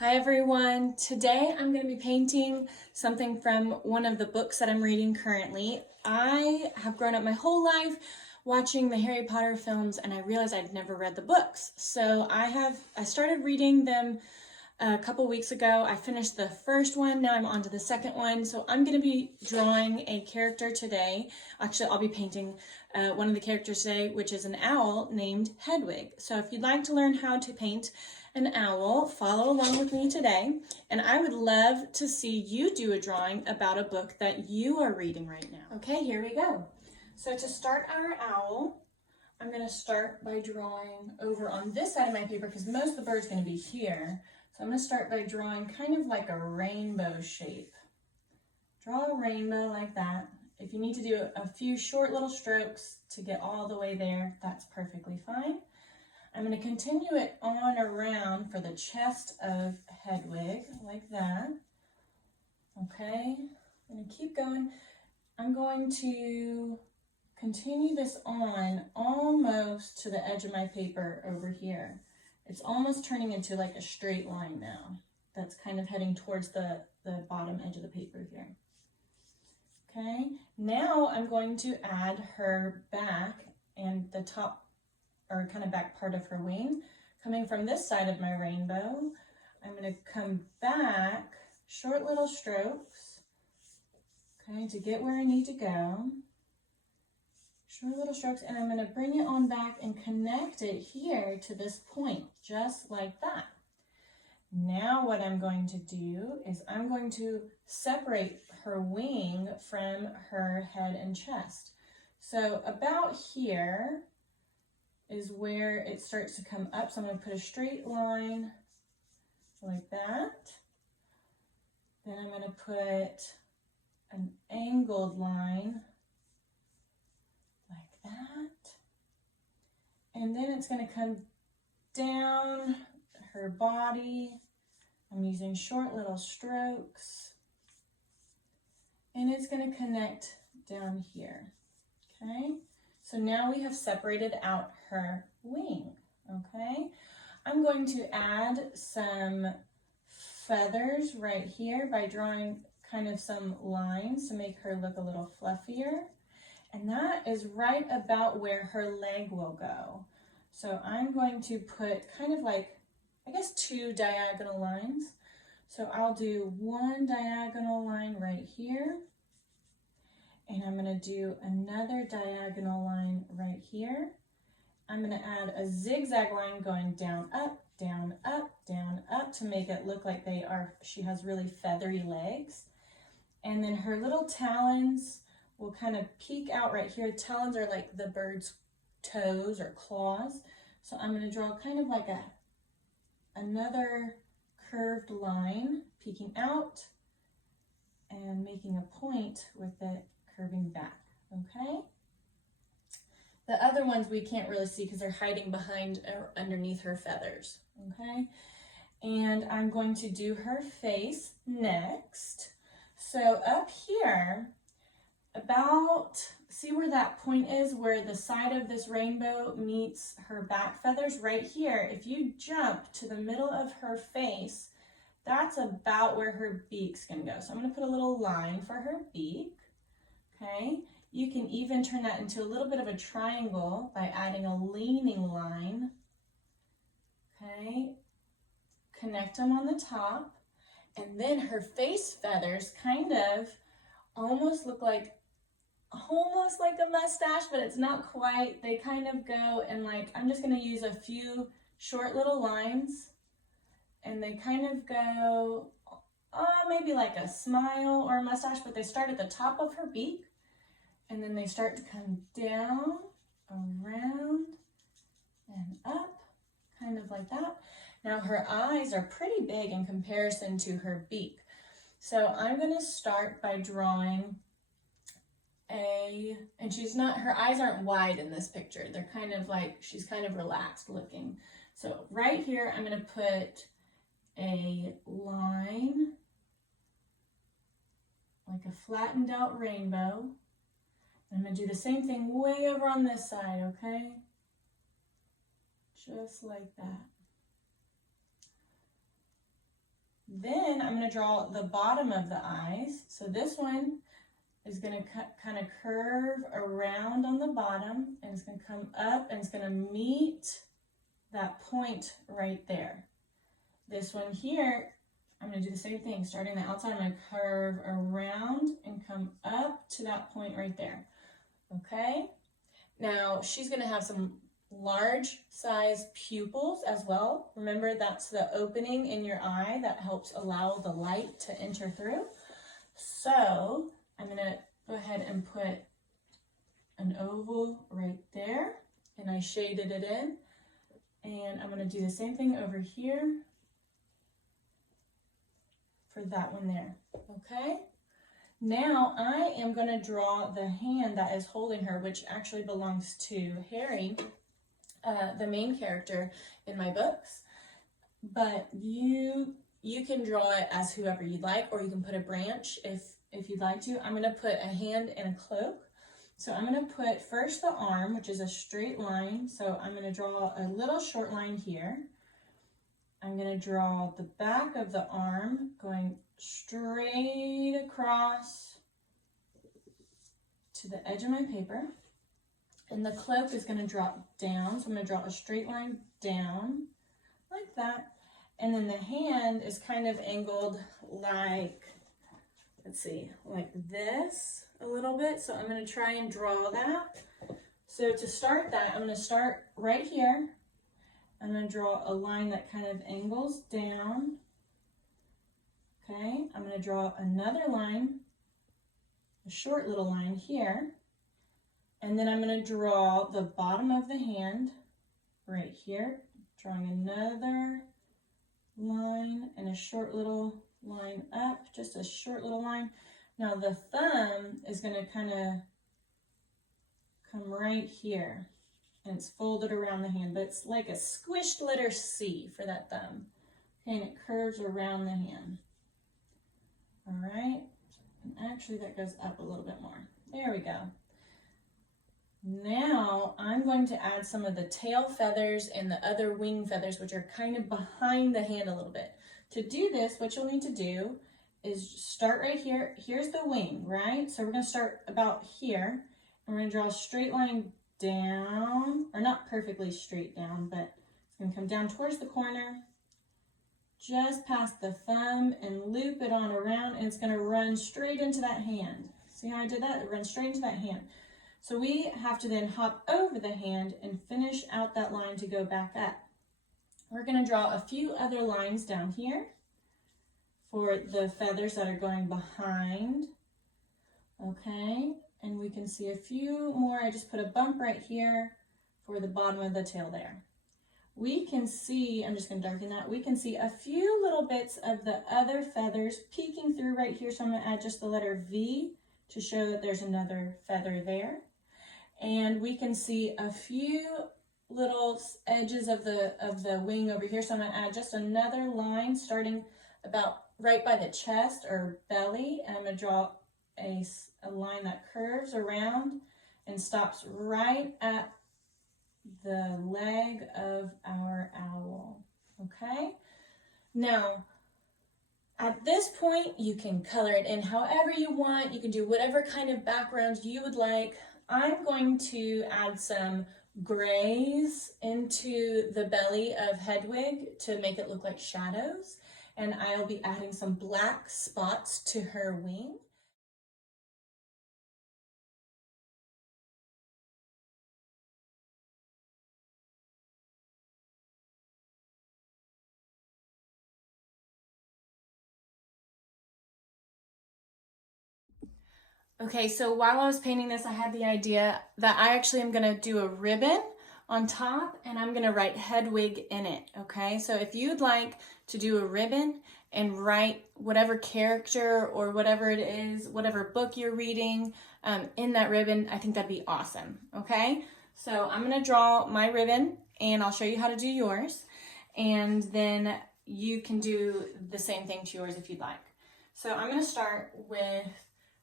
Hi everyone, today I'm going to be painting something from one of the books that I'm reading currently. I have grown up my whole life watching the Harry Potter films and I realized I'd never read the books. So I started reading them a couple weeks ago. I finished the first one, now I'm on to the second one. So I'm going to be drawing a character today. Actually, I'll be painting one of the characters today, which is an owl named Hedwig. So if you'd like to learn how to paint an owl, follow along with me today. And I would love to see you do a drawing about a book that you are reading right now. Okay, here we go. So to start our owl, I'm going to start by drawing over on this side of my paper because most of the bird's going to be here. So I'm going to start by drawing kind of like a rainbow shape. Draw a rainbow like that. If you need to do a few short little strokes to get all the way there, that's perfectly fine. I'm going to continue it on around for the chest of Hedwig, like that. Okay, I'm going to keep going. I'm going to continue this on almost to the edge of my paper over here. It's almost turning into like a straight line now. That's kind of heading towards the bottom edge of the paper here. Okay, now I'm going to add her back and the top or kind of back part of her wing. Coming from this side of my rainbow, I'm going to come back, short little strokes, okay, to get where I need to go. Short little strokes, and I'm going to bring it on back and connect it here to this point, just like that. Now what I'm going to do is I'm going to separate her wing from her head and chest. So about here is where it starts to come up. So I'm going to put a straight line like that. Then I'm going to put an angled line like that. And then it's going to come down her body. I'm using short little strokes. And it's going to connect down here. Okay? So now we have separated out her wing, okay? I'm going to add some feathers right here by drawing kind of some lines to make her look a little fluffier. And that is right about where her leg will go. So I'm going to put kind of like, I guess 2 diagonal lines. So I'll do one diagonal line right here. And I'm going to do another diagonal line right here. I'm going to add a zigzag line going down, up, down, up, down, up to make it look like she has really feathery legs. And then her little talons will kind of peek out right here. Talons are like the bird's toes or claws. So I'm going to draw kind of like another curved line peeking out and making a point with it curving back, okay? The other ones we can't really see because they're hiding behind or underneath her feathers, okay? And I'm going to do her face next. So up here, see where that point is where the side of this rainbow meets her back feathers? Right here, if you jump to the middle of her face, that's about where her beak's gonna go. So I'm gonna put a little line for her beak. Okay, you can even turn that into a little bit of a triangle by adding a leaning line. Okay, connect them on the top, and then her face feathers kind of almost look like a mustache, but it's not quite. They kind of go and like, I'm just going to use a few short little lines, and they kind of go maybe like a smile or a mustache, but they start at the top of her beak and then they start to come down, around, and up, kind of like that. Now her eyes are pretty big in comparison to her beak. So I'm going to start by drawing her eyes aren't wide in this picture. They're kind of like, she's kind of relaxed looking. So right here, I'm going to put a line, like a flattened out rainbow. I'm going to do the same thing way over on this side, okay? Just like that. Then I'm going to draw the bottom of the eyes. So this one is going to kind of curve around on the bottom, and it's going to come up and it's going to meet that point right there. This one here, I'm going to do the same thing. Starting the outside, I'm going to curve around and come up to that point right there. Okay? Now, she's going to have some large size pupils as well. Remember, that's the opening in your eye that helps allow the light to enter through. So I'm going to go ahead and put an oval right there, and I shaded it in. And I'm going to do the same thing over here for that one there. Okay? Now I am going to draw the hand that is holding her, which actually belongs to Harry, the main character in my books. But you can draw it as whoever you'd like, or you can put a branch if you'd like to. I'm going to put a hand in a cloak. So I'm going to put first the arm, which is a straight line. So I'm going to draw a little short line here. I'm going to draw the back of the arm going straight across to the edge of my paper. And the cloak is going to drop down. So I'm going to draw a straight line down like that. And then the hand is kind of angled like, let's see, like this a little bit. So I'm going to try and draw that. So to start that, I'm going to start right here. I'm going to draw a line that kind of angles down. Okay, I'm going to draw another line, a short little line here. And then I'm going to draw the bottom of the hand right here, drawing another line and a short little line up, just a short little line. Now the thumb is going to kind of come right here, and it's folded around the hand, but it's like a squished letter C for that thumb. Okay, and it curves around the hand. All right, and actually that goes up a little bit more. There we go. Now I'm going to add some of the tail feathers and the other wing feathers, which are kind of behind the hand a little bit. To do this, what you'll need to do is start right here. Here's the wing, right? So we're going to start about here, and we're going to draw a straight line down, or not perfectly straight down, but it's going to come down towards the corner, just past the thumb, and loop it on around, and it's going to run straight into that hand. See how I did that? It runs straight into that hand. So we have to then hop over the hand and finish out that line to go back up. We're going to draw a few other lines down here for the feathers that are going behind. Okay, and we can see a few more. I just put a bump right here for the bottom of the tail there. We can see, I'm just going to darken that, we can see a few little bits of the other feathers peeking through right here. So I'm going to add just the letter V to show that there's another feather there. And we can see a few little edges of the wing over here. So I'm going to add just another line starting about right by the chest or belly. And I'm going to draw a line that curves around and stops right at the leg of our owl. Okay? Now, at this point, you can color it in however you want. You can do whatever kind of background you would like. I'm going to add some grays into the belly of Hedwig to make it look like shadows. And I'll be adding some black spots to her wing. Okay, so while I was painting this, I had the idea that I actually am gonna do a ribbon on top, and I'm gonna write Hedwig in it, okay? So if you'd like to do a ribbon and write whatever character or whatever it is, whatever book you're reading in that ribbon, I think that'd be awesome, okay? So I'm gonna draw my ribbon, and I'll show you how to do yours, and then you can do the same thing to yours if you'd like. So I'm gonna start with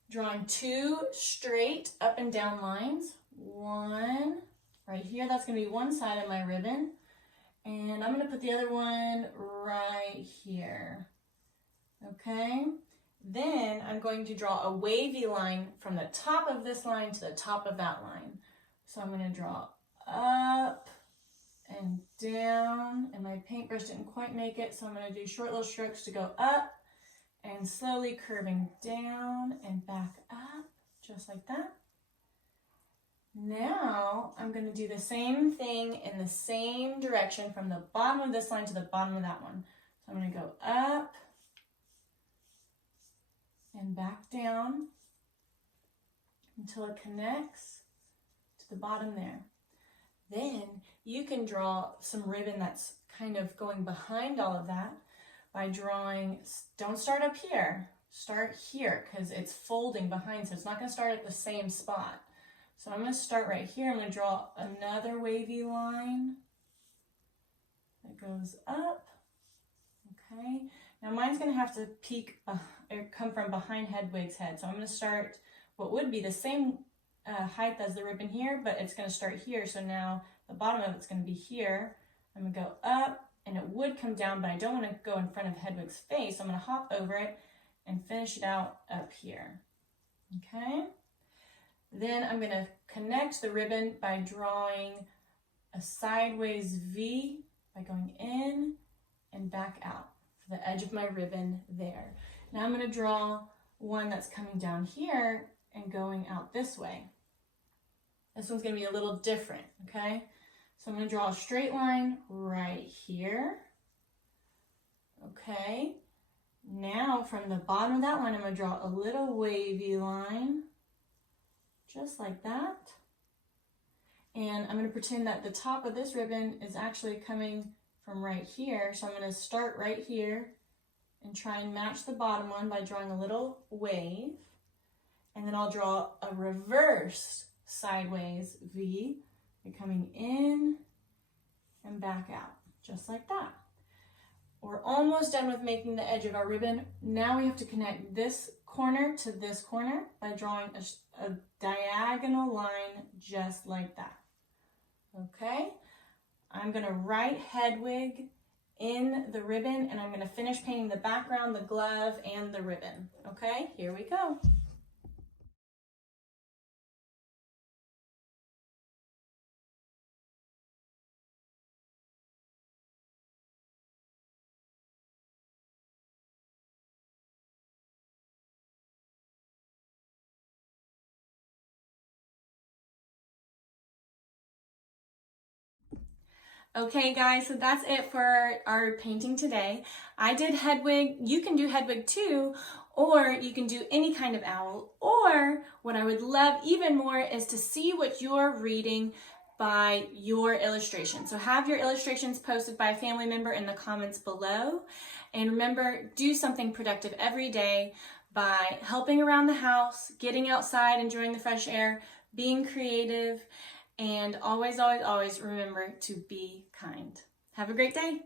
drawing 2 straight up and down lines. One right here, that's gonna be one side of my ribbon. And I'm gonna put the other one right here. Okay, then I'm going to draw a wavy line from the top of this line to the top of that line. So I'm going to draw up and down, and my paintbrush didn't quite make it, so I'm going to do short little strokes to go up and slowly curving down and back up, just like that. Now I'm going to do the same thing in the same direction from the bottom of this line to the bottom of that one. So I'm going to go up and back down until it connects to the bottom there. Then you can draw some ribbon that's kind of going behind all of that by drawing, don't start up here, start here because it's folding behind, so it's not going to start at the same spot. So I'm going to start right here. I'm going to draw another wavy line that goes up. Okay, now mine's going to have to peek or come from behind Hedwig's head. So I'm going to start what would be the same height as the ribbon here, but it's going to start here. So now the bottom of it's going to be here. I'm going to go up and it would come down, but I don't want to go in front of Hedwig's face. I'm going to hop over it and finish it out up here. Okay. Then I'm going to connect the ribbon by drawing a sideways V by going in and back out for the edge of my ribbon there. Now I'm going to draw one that's coming down here and going out this way. This one's going to be a little different, okay? So I'm going to draw a straight line right here. Okay. Now from the bottom of that line, I'm going to draw a little wavy line, just like that. And I'm going to pretend that the top of this ribbon is actually coming from right here. So I'm going to start right here and try and match the bottom one by drawing a little wave. And then I'll draw a reverse sideways V, coming in and back out, just like that. We're almost done with making the edge of our ribbon. Now we have to connect this corner to this corner by drawing a diagonal line just like that. Okay, I'm going to write Hedwig in the ribbon and I'm going to finish painting the background, the glove, and the ribbon. Okay, here we go. Okay guys, so that's it for our painting today. I did Hedwig. You can do Hedwig too, or you can do any kind of owl, or what I would love even more is to see what you're reading by your illustration. So have your illustrations posted by a family member in the comments below. And remember, do something productive every day by helping around the house, getting outside, enjoying the fresh air, being creative, and always, always, always remember to be kind. Have a great day.